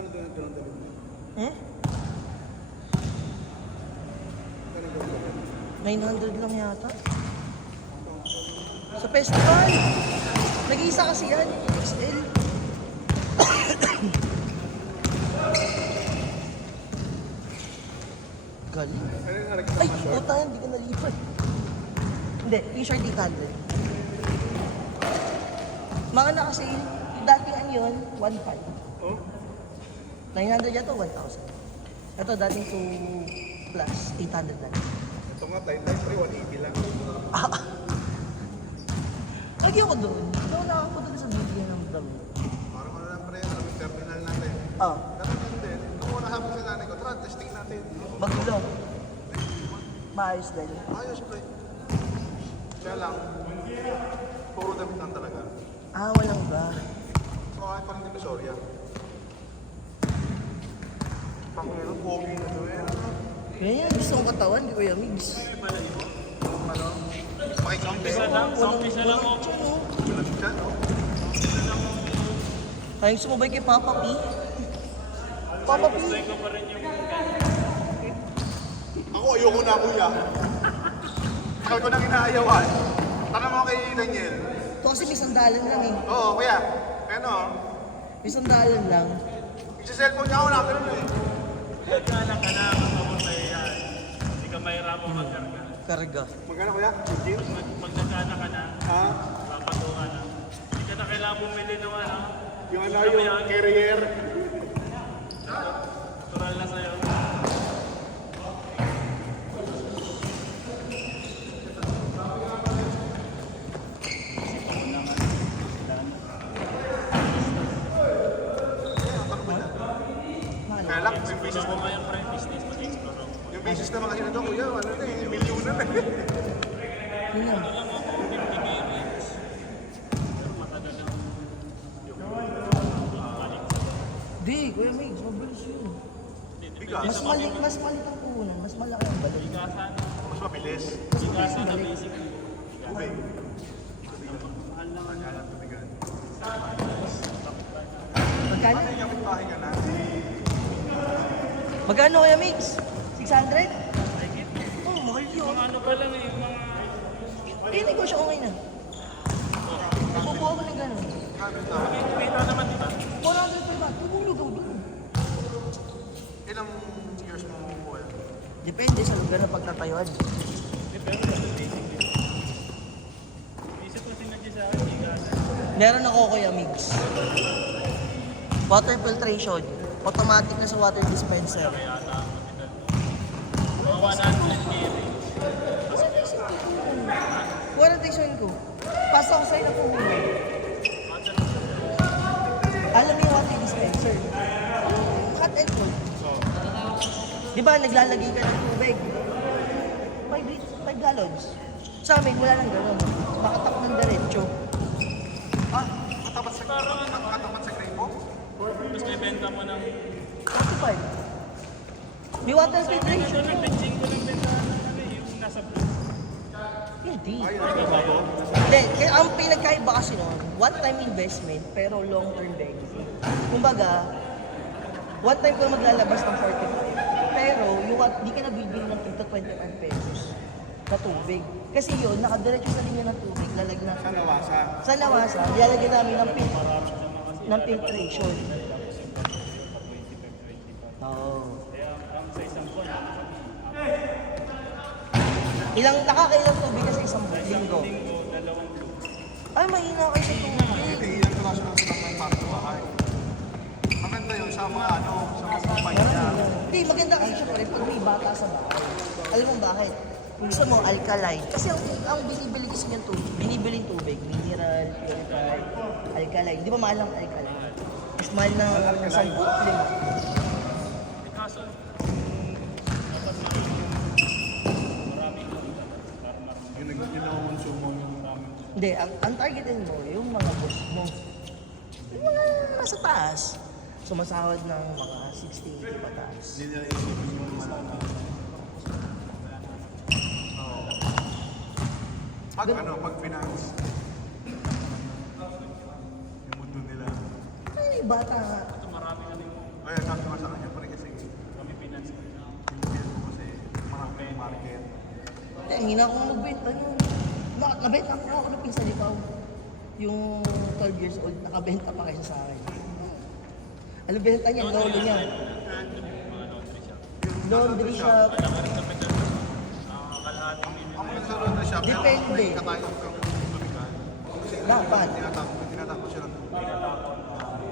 Magkano doon ang dalawang dalawang? Hmm? Magkano doon? 900 lang yata. Sa festival. Nag-iisa kasi yan. XL. Galing. Kaya nga nakita Ay, mo short. puta, hindi ka nalipat. Hindi, t-shirt 800. Mga na kasi, dating ano yun, 1.5. Oh? 900 yan to, 1,000. Ito, dating 2 plus, 800 lang. Ito nga, tight pre, 180 lang. Lagi ako doon. Ito ako nakapunta sa video ng dami. Parang ano lang pre, alam yung terminal natin. Ah, Dapat yun din. Nung una habang sa nanay ko, tara, testing natin. magulo. Maayos din. Ayos pre. Kaya lang, puro damit lang talaga. Ah, walang ba? So, kahit parang Divisoria. Panginoon, pogi na to eh. Yan yung gusto kong katawan, di ko yung mix. Ano? Pakikaunti. Umpisa lang ako. Walang dyan, no? Kayong sumabay kay Papa P. Papa P. Gusto ko pa rin yung Ako, ayoko na kuya. Takal ko nang inaayawan. Tanong mo kay Daniel. Ito kasi may sandalan lang eh. Oo, kuya. Ano? May sandalan lang. Yung cellphone niya ako nakita nun eh. Nagkala ka na, makamatay yan. Hindi ka mahirapang magkarga. Karga. Magkano kuya? 15? Pag nagkala ka na, Ha? papatungan na. Hindi ka na kailangan bumili ng ano. Yung ano, yung carrier. Natural na sa'yo. Kaya lang, yung Gusto business, ko nga yung prime business, mag-explore ako. yung business naman kasi nito kuya, ano na eh, milyonan na eh. Yun lang. Alam mo, 50K range. Pero matagal lang. Di, Kuya Migs, mabilis yun. Bigas. Mas malit ang puhunan, mas malaki ang balik. Bigasan. Mas mabilis. Mas mabilis ang Bigasan na balik. basic. Tubig. Mahal lang. Nagkalat tubigan. Magkano? Ano yung kapitbahay ka na? Magkano Kuya Migs? 600? Like it. Oh, mahal yun. Yung ano pa lang eh, yung mga... Eh, negosyo okay na. Nakukuha ko ng gano'n. Kita naman, di ba? 400 per month. Tugulog daw doon. Ilang years mo kuya? Depende sa lugar na pagtatayuan. Depende sa basic. Isip ko sinadya sa akin, bigasan. Meron ako Kuya Migs. Water filtration. Automatic na sa water dispenser. Kaya ata ang kapital. Mga 100K range. Quarantine ko. Pasa ko sa'yo na puhunan. Alam mo yung water dispenser? Hot and cold. Di ba naglalagay ka ng tubig? 5 gallons. Sa amin, wala nang gano'n. Nakatak ng diretso. Ah, katapat sa gripo? Tapos may benta mo ng... 45. May water filtration. Ito na, benching ko ng benta ng ano eh, yung nasa blue. Hindi. Ay, nagbabago. Hindi, kaya ang pinagkaiba kasi nun, one-time investment, pero long-term benefit. Kumbaga, one time ko maglalabas ng 45, pero yung di ka na bibili ng 25 pesos na tubig. Kasi yun, nakadiretso sa linya ng tubig, lalagyan Sa natin. nawasa. Sa nawasa, lalagyan namin ng filtration. Oo. Kaya ang sa isang buwan, Nakakailang tubig kasi isang linggo. linggo, 2 blue. Ay, mahina kayo sa tubig. Ilang klase ng silang ng parang bahay. Maganda yun sa mga ano, sa mga kumpanya. Hindi, maganda kasi syempre pag may bata sa bahay. Alam mo bakit? Gusto mo alkaline. Kasi ang binibili kasi niyang tubig, binibiling tubig, mineral, purified, alkaline. Di ba mahal ang alkaline? Mas mahal ng 10, 5. Eh kaso, dapat maraming para marunong. Yun ang konsumo yung maraming. Hindi, ang targetin mo, yung mga boss mo. Yung mga nasa taas. Sumasahod ng mga 60 pataas. Hindi nila isipin yung malalaman. Pag ano, pag finance. Yung mundo nila. Ay, bata nga. Ito marami ka din mo. Kaya sabi ko sa kanya, pre, kasi Kami finance. pinipil ko kasi marami yung market. Eh, hina akong magbenta yun. Nabenta ko ako ng pinsan ni Pao. Yung 12 years old, nakabenta pa kaysa sa akin. Ano benta niya? Lolo niya. Mga laundry shop. Laundry shop. Alam ka rin sa Peter. Kalahating million. Ako nagsaroon na siya, pero Depende. may katayang kang tumikan. Kasi Dapat. tinatakot siya ng tubig.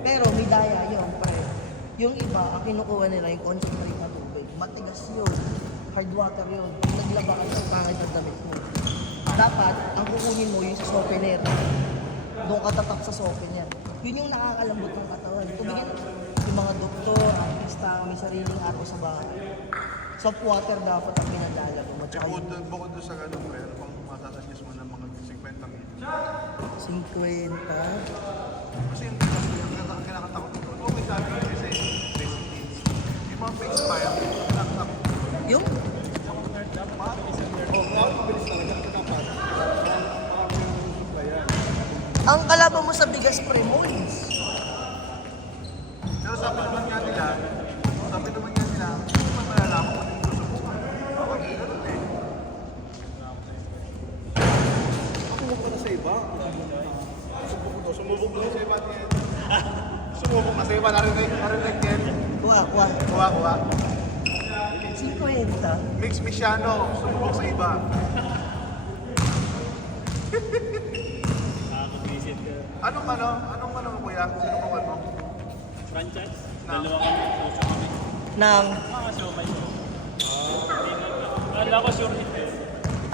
Pero may daya yun, pre. Yung iba, ang kinukuha nila yung concentrate na tubig. Matigas yun. Hard water yun. Kung naglaba ka sa pangit ang damit mo. Dapat, ang kukunin mo yung sa softener. Doon ka tatap sa softener. Yun yung nakakalambot ng katawan. Tubigin yung mga doktor, artista, may sariling ato sa bahay. Soft water dapat ang pinaglalaro mo. Tsaka yung Bukod doon sa ganun, pre, ano pang masasuggest mo ng mga 50 minutes? 50. Kasi yung tigas ko yung kinakatakot ko. Okay, sabi ko kasi basic needs. Yung mga face fire, kinakatakot ko. Yung? Mabilis talaga, dapat. Marami yung supplyan. Ang kalaban mo sa bigas, pre, moins. Pero sabi naman nga nila, hindi man malalaman kung ano yung gusto mo. Kapag ganun eh. Sumubok ka na sa iba. Sumubok na sa iba. Sumubok na sa iba. Narinig yan. Kuha. Kuha. 50. Mix Mixiano. Sumubok sa iba. Nakaka-visit ka. Anong kuya? Sinubukan mo? Franchise? Dalawa kami. Puso kami. Nang, Mga siomay ko. Kala ko sure hit eh.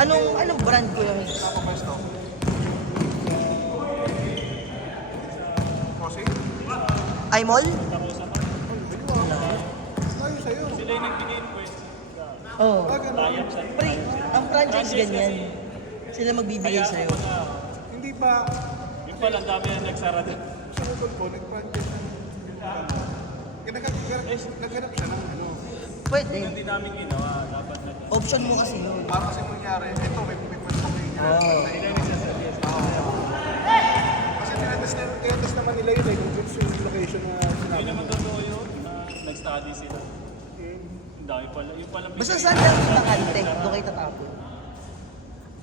anong brand ko yung Ako pwesto. Kasi? iMall? Takusa ka. Tayo sa'yo. Sila yung nagbigay ng quest. Oo. Tayap sa Pre, ang franchise ganyan. Sila magbibigay sa'yo. Hindi pa. Yung pala, ang dami na nagsara din. Sumubok po, nag-franchise ng naghanap siya ng ano. Pwede. Hindi namin ginawa. Dapat na. Option mo kasi yun. Para kasi kunyari, ito may pwesto kayo niya. Kasi tinatest naman nila yun eh, kung goods yung location na Hindi sinabi mo. naman totoo yun. Nag-study sila. Ang dami pala. Yung pala Basta saan lang yung bakante, doon kayo tatapon.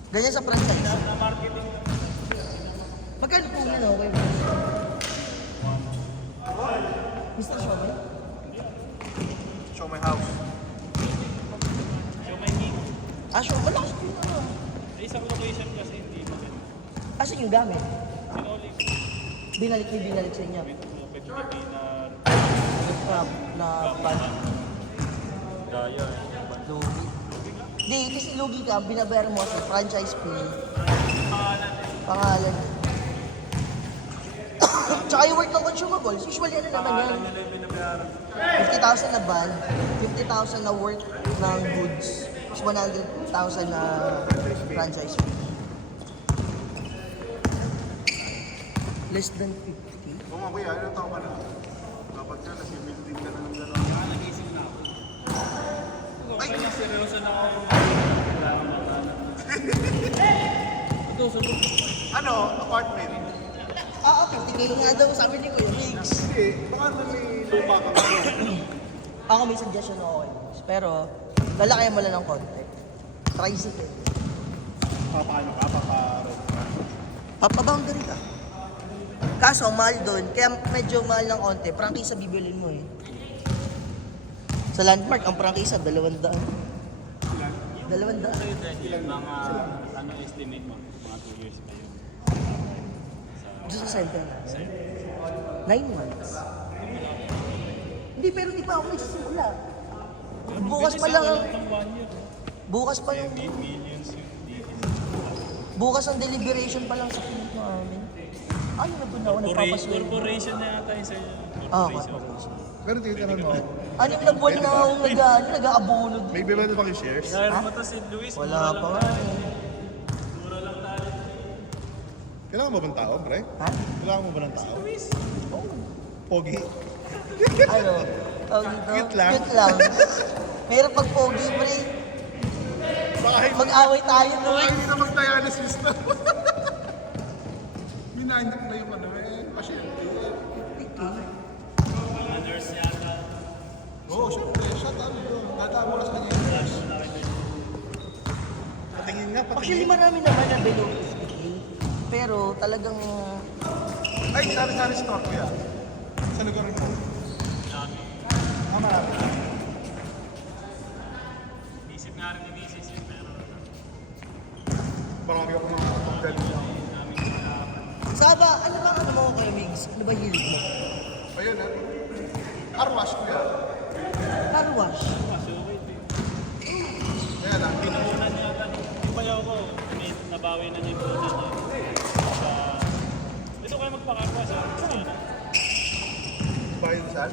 Ganyan sa franchise. na marketing. Magkano po yun, okay? Mr. Shomai? Show my house. So may king. Shomai lang. Sa isang location kasi hindi maganda. Asan yung gamit? Sinoli. Binalik sa inyo. With Filipina. Na ban. Daya. Lugi. Hindi, kasi lugi ka, binabayaran mo sa franchise fee. Pangalan. Tsaka yung worth ng consumables, usually ano naman yan? Alam nila yung binabayaran. 50,000 na ban, 50,000 na worth ng goods, 100,000 na franchise fee. Less than 50? Oo nga kuya, ilang taon ka na? Dapat ka, nag-building ka na ng gano'n. Nag-isip na ako. Ay! Kaya seryoso na ako. Ito, sabog. Ano? Apartment? Okay, tigay nga daw, sabi ni Kuya Mix. Hindi, baka na may lupa ka pa. Ako may suggestion na okay. Pero, lalakayan mo lang ng konti. Tricycle. Papaano ka? Paparoon ka? Papaboundary ka. Kaso, ang mahal doon, kaya medyo mahal ng konti, prangkisa bibilin mo eh. Sa Landmark, ang prangkisa, 200. 200. Sa'yo din, yung mga ano estimate mo? Mga 2 years pa yun. Doon sa center. 9 months. Hindi, pero di pa ako nagsisimula. Bukas pa lang ang... Ang 1 year. Bukas pa yung... 8 millions yung dito. Bukas ang deliberation pa lang sa clinic namin. Ano na doon ako nagpapaswell? Corporation na yata yung sa'yo. Ah, Corporation. Pero tinitanong mo, Anim na buwan na akong nag-aabunod. may bibenta pa kayo shares? Dahil mo to si Luis, Wala pa nga. mura lang tayo. Kailangan mo ba ng tao, pre? Ha? Kailangan mo ba ng tao? Pogi. Ano? Tawag dito? Cute lang. Cute lang. Meron pag pogi, pre. Baka Mag-away tayo doon. hindi na mag-dialysis na. Minanyak na yung ano eh, pasyente. Mga nurse yata. Lopez City. Pero talagang Ay, sari-sari store ko yan. Sa lugar mo. Dami. Marami. Isip nga rin ni Mrs. yun, pero Marami ako mga pagdali. dami ko na. Saba, ano ba ano mo kayo, Migs? Ano ba hilig mo? Ayun, ha? Arwash ko yan. Car wash. Kasi okay ito eh. Kaya lang, Pinuunan niya agad. Yung bayaw ko, nabawi na niya yung punan niya. Dito kayo magpakarwa sa Kusina. bayan saan?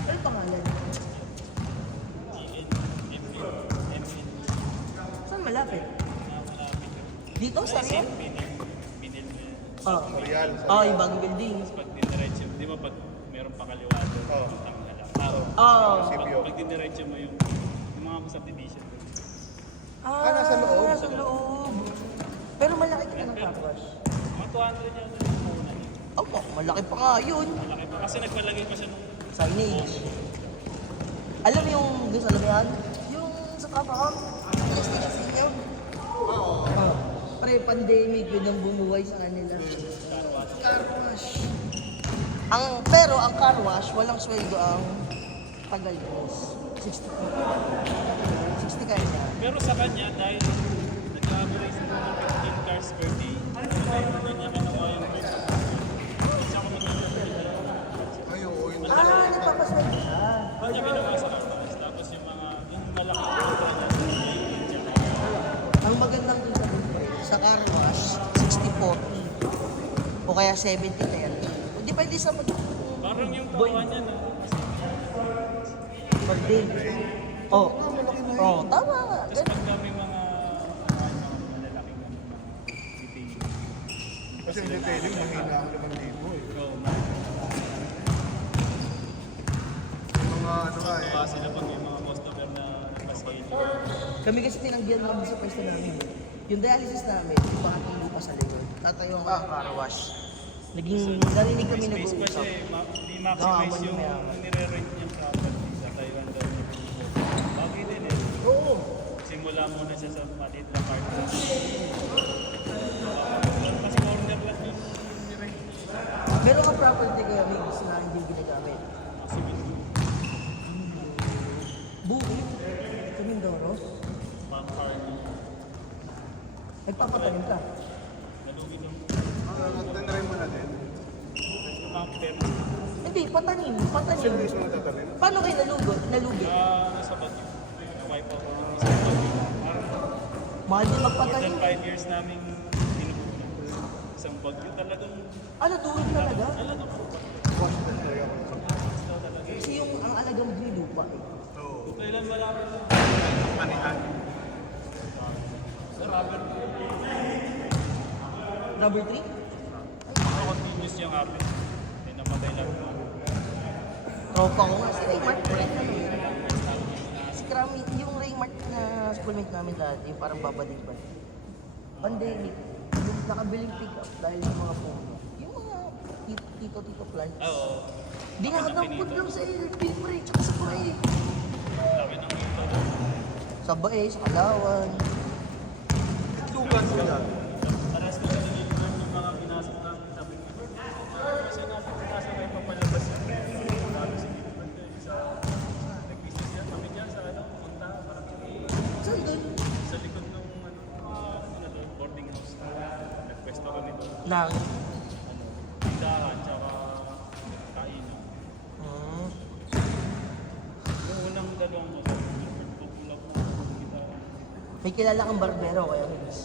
Ano pangalan? GN, MN. Saan malapit? Dito, sa Rio? Binil mo yan. Oh. Real. Oh, yung bagong building. Pag diniretso, di ba pag meron pa kaliwa doon, Oo. utang na lang. Oh. Munisipyo. Pag diniretso mo yung mga subdivision. Ah, nasa loob? Nasa loob. Pero malaki ka ng car wash. Mga 200 yan yung punan. Opo, malaki pa nga yun. Malaki pa. Kasi nagpalagay pa siya ng Signage. Alam mo yung doon sa lamihan? Yung sa kapakam? Yun. Oo. Pre, pandemic yun ang bumuhay sa kanila. Car wash. Pero ang car wash, walang sweldo ang Tagalinis. 60 kaya na. Pero sa kanya, dahil nag-average na ng 15 cars per day, dahil na niya kinuha yung rate. Isa ko Ay, oo, yun. Nagpapasweldo siya. Ba't niya ginawa sa cars? Tapos yung mga, yung malaki na niya sa mga Ang magandang dun sa pre, sa car wash, 60-40. O kaya 70-30. Depende sa parang yung tawa niya na, per day. Oh. Oh, tama nga. tapos pag kami mga malalaking detailing. Kasi yung detailing, mahina ang 5,000 eh. So, Mga ano nga eh. makawa sila pag yung mga customer na nagpa-schedule. Kami kasi tinanggihan namin sa pwesto namin. Yung dialysis namin, makakili pa sa likod. Tatayo ang car wash. Naging narinig kami Space pa siya nag-uusap. eh, di-maximize yung nire-rent niyang property sa Taiwan daw niya. Bagay din eh. Oo. Simula muna siya sa maliit na part. Kasi corner lot yung nire-rent niya. Meron ka property kaya may gusto na hindi ginagamit. Sige, Bukid. Sa Mindoro. Mount Harley. Nagpapatanim ka. Nalugi ng Tinry mo na din. Mount Fair. Hindi, patanim. Patanim. Sino gusto mo tatanim? Paano kayo nalugot? Nalugi? Nasa Baguio. Na-wipe out ng isang Baguio. Parang Mahal din more magpatanim. than 5 years namin tinutunan. Isang Baguio talagang Ano, tuwid talaga? talagang Constant talaga. Kasi yung ang alagang mo din lupa eh. Oo. kailan malapit na. Panihan. Sa rubber, Rubber tree? continuous yung habit. May namatay lang na. Tropa ko nga. Si Raymart, friend ano yun. Si Krami, yung Raymart na schoolmate namin dati, parang babalik-balik. Pandemic, yung nakabiling pick-up dahil sa mga puno. Yung mga tito-tito plants. Oo. Dinakad ng food lang sa Pilpre, tsaka sa Pray. Laki ng ito. Sa Bae, sa Kalawan. Lugan ko yan. Pares ko sa nililipon yung mga pinasok ng sabi ko. Kasi nasa pinasok ay papalabas yung sabi si Gilbert ko sa nag-business yan. Kami dyan sa ano, punta, parang Saan doon? sa likod ng boarding house na nagpwesto kami doon. Nang. Tindahan, tsaka kainan. Yung unang dalawang ko, sabi ko, Gilbert, pupulap na kita. May kilala kang barbero kaya Migs.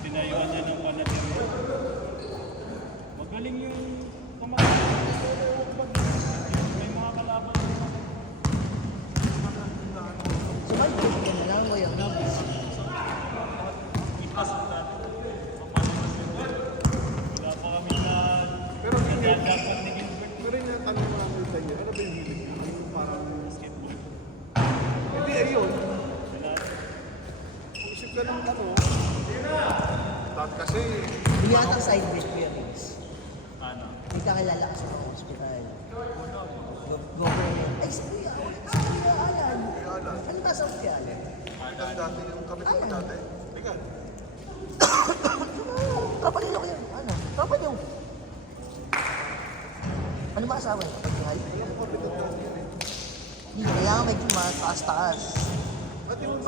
Tinayuan niya ng panaderia. Magaling yung kumakain. May mga kalaban yung mga Sumalpit ka na lang, Kuya Migs. ipas natin. Papalamas yun. Wala pa kami na Pero hindi. nagdapat ni Gilbert. Pero yung tanong ko lang sa iyo, ano ba yung hilig niyo? Yung parang, Basketball. hindi ayun. Wala. Isip ka ng ano. Kasi, Hindi ata side bet, Kuya Migs. Ano? May kakilala ka sa mga hospital. Government. Ay, si Kuya Alan. Alan. Ano ba sa Allen? Tapos dati yung kami ko dati. Bigan. Tropa nila ko yun. Ano? Tropa niyo. Ano ba asawa niya? Kapag high? Yung kapit ng dati yun eh. Hindi, kaya nga medyo mataas-taas. Ba't yung